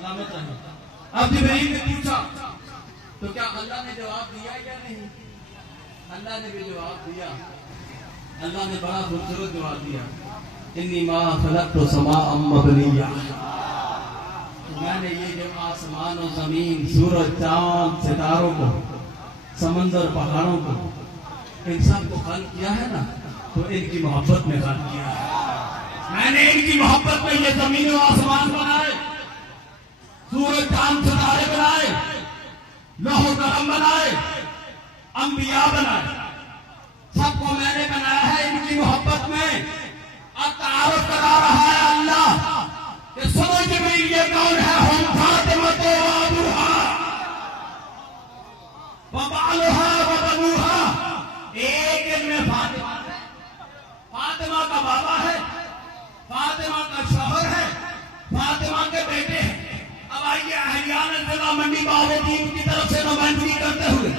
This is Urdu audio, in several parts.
سلامت رہے. اب جبرائیل نے پوچھا تو کیا اللہ نے جواب دیا یا نہیں؟ اللہ نے بھی جواب دیا. اللہ نے بڑا خوبصورت جواب دیا. انی ما خلقت سماء مبنیہ، میں نے یہ جو آسمان و زمین، سورج، چاند، ستاروں کو، سمندر، پہاڑوں کو، ان سب کو خلق کیا ہے نا، تو ان کی محبت میں خلق کیا ہے. میں نے ان کی محبت میں یہ زمین و آسمان بنائے، سورج، چاند، ستارے بنائے، لوح و قلم بنائے، انبیاء بنائے. سب کو میں نے بنایا ہے ان کی محبت میں. اب تعارف کرا رہا ہے اللہ کہ سنو جبریل یہ کون ہے؟ ہم فاطمہ و ابوہا و بالھا و بنوہا. ایک ان میں فاطمہ ہے، فاطمہ کا بابا ہے، فاطمہ کا شوہر ہے، فاطمہ کے بیٹے ہیں. اب آئیے اہلیان ضلع منڈی بہاؤالدین کی طرف سے نمائندگی کرتے ہوئے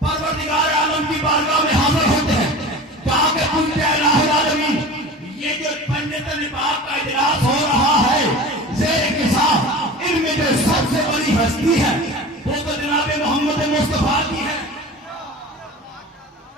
پروردگار عالم کی بارگاہ میں حاضر ہوتے ہیں. کہا کہ تم کے الہ العالمین، یہ جو پنجت نپاک کا اجلاس ہو رہا ہے زیر کسا، ان میں جو سب سے بڑی ہستی ہے وہ تو جناب محمد مصطفیٰ کی ہے.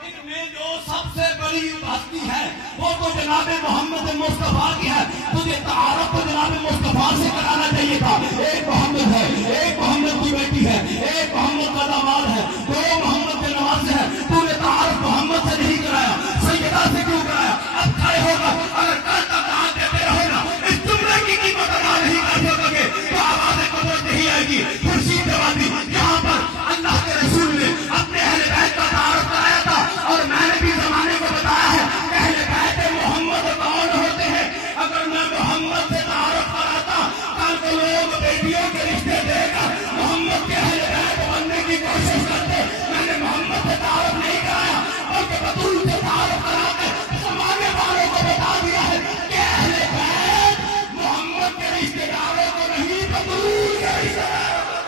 ان میں جو سب سے بڑی ہستی ہے وہ تو جناب محمد مصطفیٰ کی ہے. تجھے تعارف تو جناب مصطفیٰ سے کرانا چاہیے تھا. ایک محمد ہے، ایک محمد کی بیٹی ہے، ایک محمد کا داماد ہے، دو محمد کے نواسے ہیں. تو نے تعارف محمد سے نہیں کرایا، سیدہ سے کیوں کرایا؟ اب کھڑے ہوگا، اگر کل تک دعا دیتے رہے نا، اس جملے کی قیمت ادا نہیں کر سکوگے تو آواز قدرت نہیں آئے گی. خورشید جوادی، یہاں پر اللہ کے رسول نے اپنے اہل بیت کا تعارف کرایا تھا، اور میں نے بھی زمانے کو بتایا ہے اہل بیت محمد کون ہوتے ہیں. اگر میں محمد سے تعارف کراتا، کل کو لوگ بیٹیوں کے رشتے دے کر محمد کے اہل بیت بننے کی کوشش کرتے. میں نے محمد سے تعارف نہیں کرایا بلکہ بطول سے تعارف کرا کے زمانے والوں کو بتا دیا ہے کہ اہل بیت محمد کے رشتے داروں کو نہیں، بطول کے رشتے داروں کو.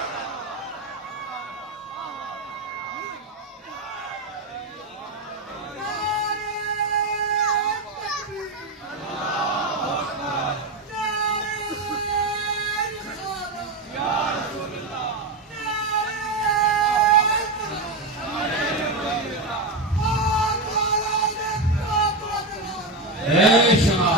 اے شما